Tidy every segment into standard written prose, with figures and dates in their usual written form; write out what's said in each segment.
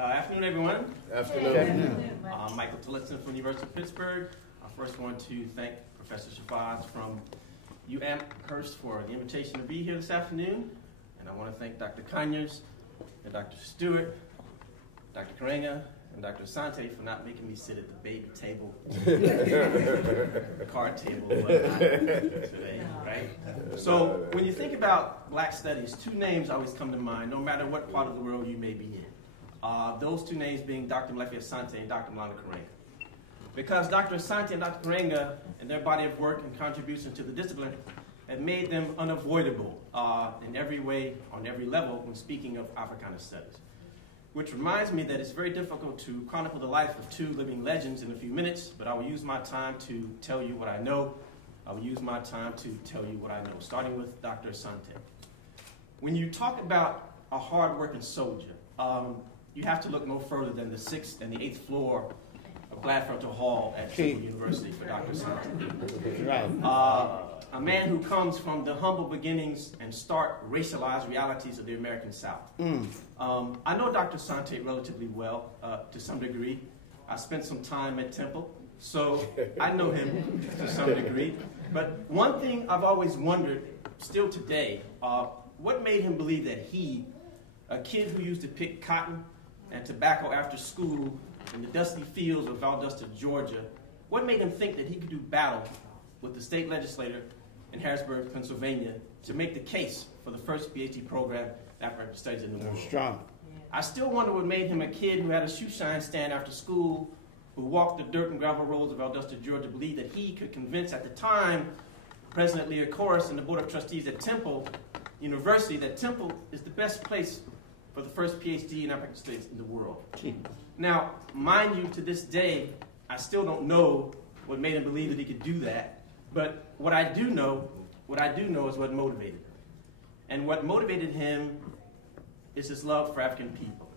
Afternoon, everyone. Afternoon. I'm Michael Tillotson from the University of Pittsburgh. I first want to thank Professor Shabazz from Amherst for the invitation to be here this afternoon. And I want to thank Dr. Conyers and Dr. Stewart, Dr. Karenga, and Dr. Asante for not making me sit at the baby table, the card table, whatnot today, right? So when you think about black studies, two names always come to mind, no matter what part of the world you may be in. Those two names being Dr. Molefi Asante and Dr. Maulana Karenga. Because Dr. Asante and Dr. Karenga and their body of work and contribution to the discipline have made them unavoidable in every way, on every level, when speaking of Africana studies. Which reminds me that it's very difficult to chronicle the life of two living legends in a few minutes, but I will use my time to tell you what I know. I will use my time to tell you what I know, starting with Dr. Asante. When you talk about a hard-working soldier, you have to look no further than the 6th and the 8th floor of Gladfelter Hall at Temple University for Dr. Asante. A man who comes from the humble beginnings and stark racialized realities of the American South. I know Dr. Asante relatively well, to some degree. I spent some time at Temple, so I know him to some degree. But one thing I've always wondered, still today, what made him believe that he, a kid who used to pick cotton and tobacco after school in the dusty fields of Valdosta, Georgia, what made him think that he could do battle with the state legislator in Harrisburg, Pennsylvania, to make the case for the first PhD program in African studies in the world? Strong. I still wonder what made him a kid who had a shoe shine stand after school, who walked the dirt and gravel roads of Valdosta, Georgia, believe that he could convince at the time President Leah Corus and the Board of Trustees at Temple University that Temple is the best place for the first PhD in African studies in the world. Now, mind you, to this day, I still don't know what made him believe that he could do that. But what I do know is what motivated him. And what motivated him is his love for African people.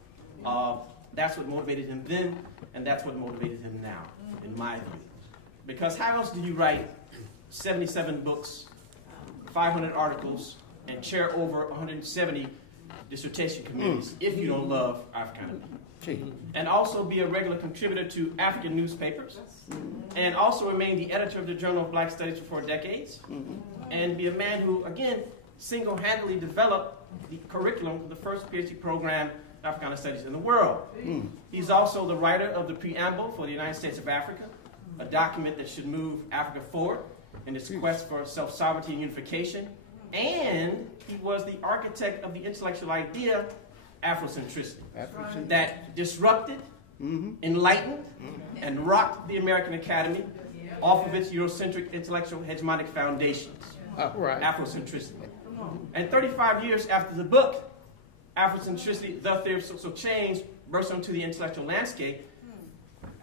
That's what motivated him then, and that's what motivated him now, in my view. Because how else do you write 77 books, 500 articles, and chair over 170 dissertation committees if you don't love Africana people? And also be a regular contributor to African newspapers, and also remain the editor of the Journal of Black Studies for 4 decades, and be a man who, again, single-handedly developed the curriculum for the first PhD program in Africana Studies in the world. He's also the writer of the preamble for the United States of Africa, a document that should move Africa forward in its quest for self-sovereignty and unification, and he was the architect of the intellectual idea Afrocentricity, that disrupted, enlightened, and rocked the American Academy off of its Eurocentric intellectual hegemonic foundations, Afrocentricity. And 35 years after the book, Afrocentricity, The Theory of Social Change, burst onto the intellectual landscape,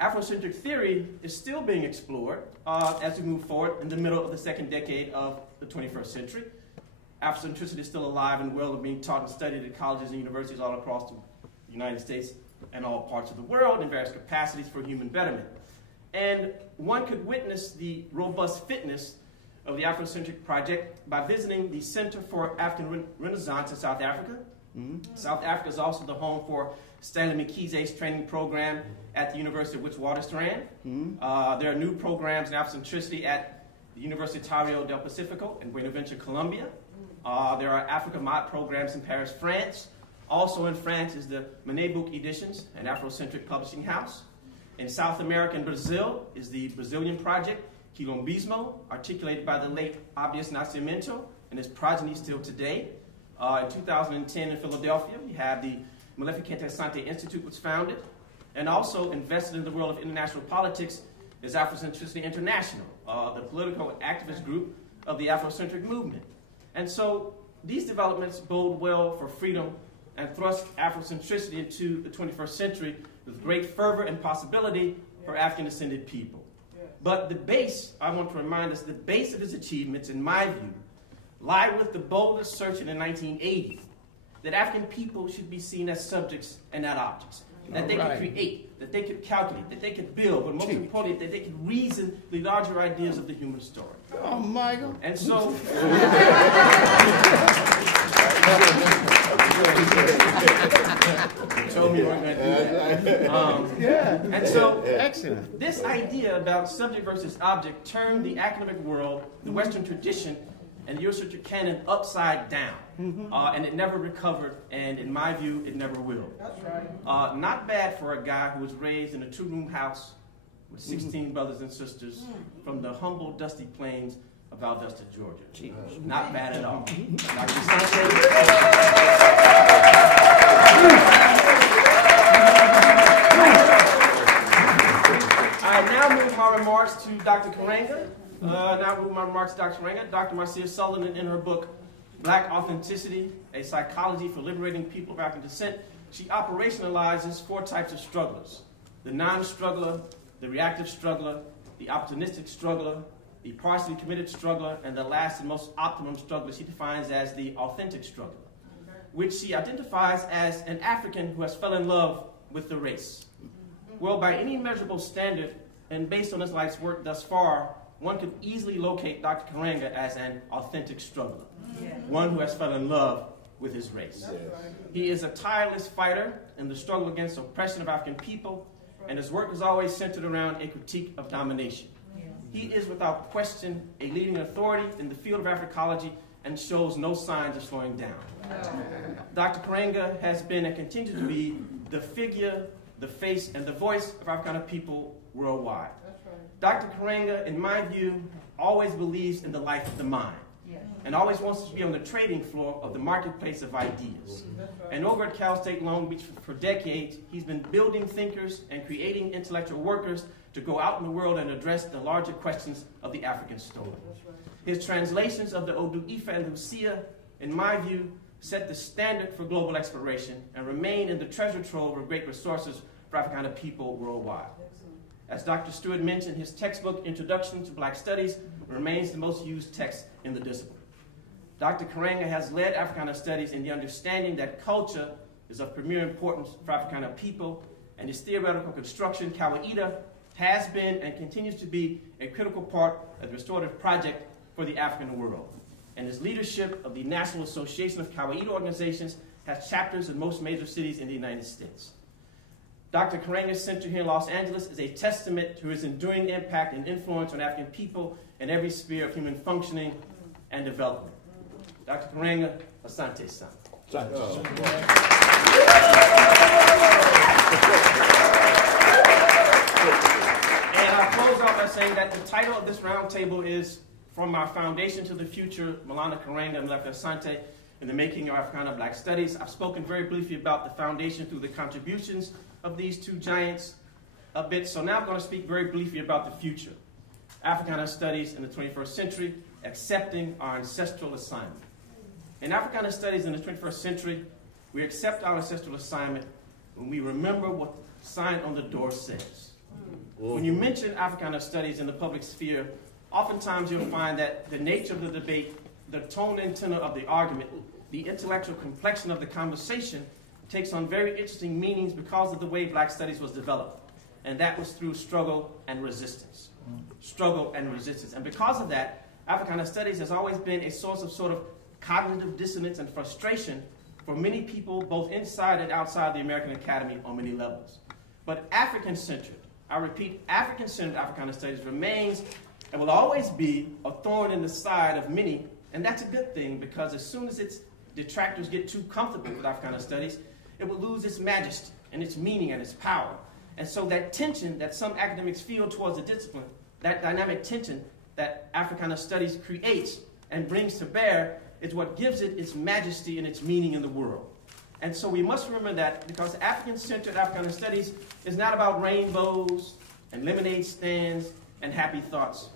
Afrocentric theory is still being explored as we move forward in the middle of the 2nd decade of the 21st century. Afrocentricity is still alive and well and being taught and studied at colleges and universities all across the United States and all parts of the world in various capacities for human betterment. And one could witness the robust fitness of the Afrocentric project by visiting the Center for African Renaissance in South Africa. South Africa is also the home for Stanley McKee's training program at the University of Witwatersrand. There are new programs in Afrocentricity at the Universitario del Pacifico in Buenaventura, Colombia. There are Africa Mod programs in Paris, France. Also in France is the Manebook Editions, an Afrocentric publishing house. In South America and Brazil is the Brazilian project, Quilombismo, articulated by the late Abdias Nascimento and his progeny still today. In 2010 in Philadelphia, we have the Molefi Kete Asante Institute was founded. And also invested in the world of international politics is Afrocentricity International, the political activist group of the Afrocentric movement. And so these developments bode well for freedom and thrust Afrocentricity into the 21st century with great fervor and possibility for African-descended people. But the base, I want to remind us, the base of his achievements, in my view, lie with the bold assertion in 1980 that African people should be seen as subjects and not objects. That they could create, that they could calculate, that they could build, but most importantly, that they could reason the larger ideas of the human story. Oh, Michael. And so, told me we weren't going to do that. And so Excellent. this idea about subject versus object turned the academic world, the Western tradition, and the Eurocentric canon upside down. And it never recovered, and in my view, it never will. That's right. Not bad for a guy who was raised in a two-room house with 16 brothers and sisters from the humble, dusty plains of Valdosta, Georgia. Not bad at all. Dr. Asante. I now move my remarks to Dr. Karenga. Dr. Marcia Sullivan, in her book, Black Authenticity, A Psychology for Liberating People of African Descent, she operationalizes 4 types of strugglers: the non-struggler, the reactive struggler, the opportunistic struggler, the partially committed struggler, and the last and most optimum struggler she defines as the authentic struggler, which she identifies as an African who has fell in love with the race. Well, by any measurable standard, and based on his life's work thus far, one could easily locate Dr. Karenga as an authentic struggler, one who has fell in love with his race. He is a tireless fighter in the struggle against oppression of African people, and his work is always centered around a critique of domination. He is without question a leading authority in the field of Africology and shows no signs of slowing down. Dr. Karenga has been and continues to be the figure, the face, and the voice of Africana people worldwide. Dr. Karenga, in my view, always believes in the life of the mind, and always wants to be on the trading floor of the marketplace of ideas. And over at Cal State Long Beach for decades, he's been building thinkers and creating intellectual workers to go out in the world and address the larger questions of the African story. His translations of the Odu Ife and Lucia, in my view, set the standard for global exploration and remain in the treasure trove of great resources for Africana people worldwide. As Dr. Stewart mentioned, his textbook, Introduction to Black Studies, remains the most used text in the discipline. Dr. Karenga has led Africana studies in the understanding that culture is of premier importance for Africana people, and his theoretical construction, Kawaida, has been and continues to be a critical part of the restorative project for the African world. And his leadership of the National Association of Kawaida Organizations has chapters in most major cities in the United States. Dr. Karenga's center here in Los Angeles is a testament to his enduring impact and influence on African people in every sphere of human functioning and development. Dr. Karenga, Asante San. And I'll close out by saying that the title of this roundtable is From Our Foundation to the Future, Maulana Karenga and Molefi Asante in the Making of Africana Black Studies. I've spoken very briefly about the foundation through the contributions of these two giants a bit, so now I'm going to speak very briefly about the future. Africana Studies in the 21st century, accepting our ancestral assignment. In Africana Studies in the 21st century, we accept our ancestral assignment when we remember what the sign on the door says. When you mention Africana Studies in the public sphere, oftentimes you'll find that the nature of the debate, the tone and tenor of the argument, the intellectual complexion of the conversation takes on very interesting meanings because of the way Black Studies was developed. And that was through struggle and resistance. Struggle and resistance. And because of that, Africana Studies has always been a source of sort of cognitive dissonance and frustration for many people, both inside and outside the American Academy on many levels. But African-centered, I repeat, African-centered Africana Studies remains and will always be a thorn in the side of many, and that's a good thing because as soon as its detractors get too comfortable with Africana Studies, it will lose its majesty and its meaning and its power. And so that tension that some academics feel towards the discipline, that dynamic tension that Africana Studies creates and brings to bear is what gives it its majesty and its meaning in the world. And so we must remember that because African-centered Africana Studies is not about rainbows and lemonade stands and happy thoughts.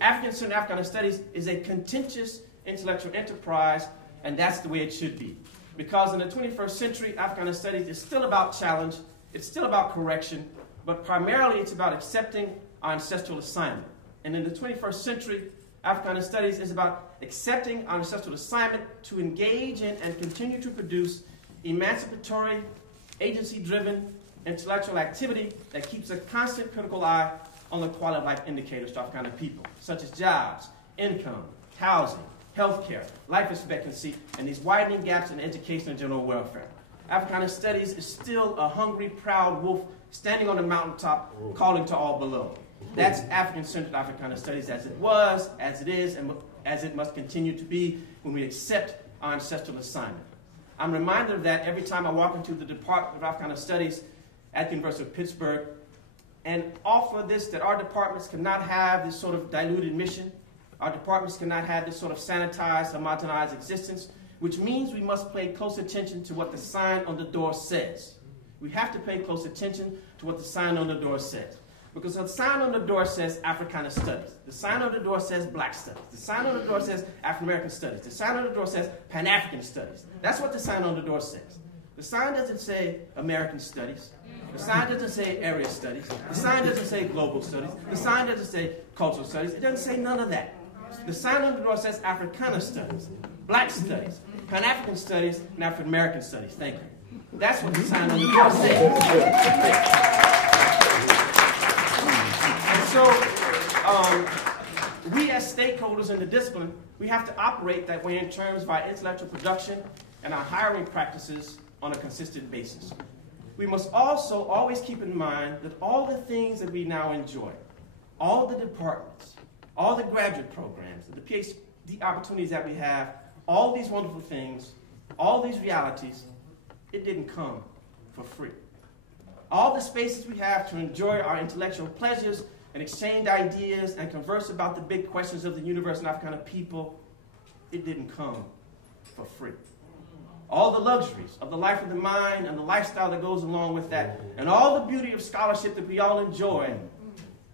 African-centered Africana Studies is a contentious intellectual enterprise, and that's the way it should be. Because in the 21st century, Africana Studies is still about challenge, it's still about correction, but primarily it's about accepting our ancestral assignment. And in the 21st century, Africana Studies is about accepting our ancestral assignment to engage in and continue to produce emancipatory, agency-driven intellectual activity that keeps a constant critical eye on the quality of life indicators to Africana people, such as jobs, income, housing, healthcare, life expectancy, and these widening gaps in education and general welfare. Africana Studies is still a hungry, proud wolf standing on the mountaintop, calling to all below. That's African-centered Africana Studies as it was, as it is, and as it must continue to be when we accept our ancestral assignment. I'm reminded of that every time I walk into the Department of Africana Studies at the University of Pittsburgh and offer this, that our departments cannot have this sort of diluted mission. Our departments cannot have this sort of sanitized, homogenized existence, which means we must pay close attention to what the sign on the door says. We have to pay close attention to what the sign on the door says. Because the sign on the door says Africana Studies. The sign on the door says Black Studies. The sign on the door says African American Studies. The sign on the door says Pan-African Studies. That's what the sign on the door says. The sign doesn't say American Studies. The sign doesn't say Area Studies. The sign doesn't say Global Studies. The sign doesn't say Cultural Studies. It doesn't say none of that. The sign on the door says Africana Studies, Black Studies, Pan-African Studies, and African American Studies. Thank you. That's what the sign on the door says. And so, we as stakeholders in the discipline, we have to operate that way in terms of our intellectual production and our hiring practices on a consistent basis. We must also always keep in mind that all the things that we now enjoy, all the departments, all the graduate programs, the PhD opportunities that we have, all these wonderful things, all these realities, it didn't come for free. All the spaces we have to enjoy our intellectual pleasures and exchange ideas and converse about the big questions of the universe and Africana people, it didn't come for free. All the luxuries of the life of the mind and the lifestyle that goes along with that, and all the beauty of scholarship that we all enjoy,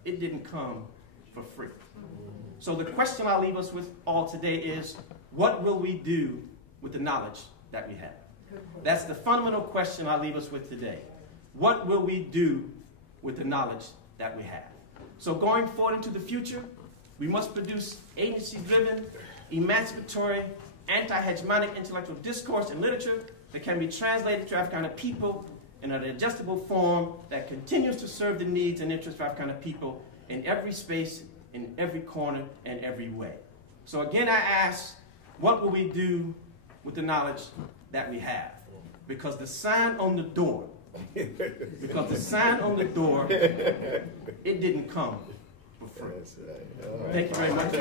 it didn't come for free. So the question I'll leave us with all today is, what will we do with the knowledge that we have? That's the fundamental question I'll leave us with today. What will we do with the knowledge that we have? So going forward into the future, we must produce agency-driven, emancipatory, anti-hegemonic intellectual discourse and literature that can be translated to Africana people in a digestible form that continues to serve the needs and interests of Africana people in every space, in every corner, and every way. So again, I ask, what will we do with the knowledge that we have? Because the sign on the door, it didn't come for free. Thank you very much.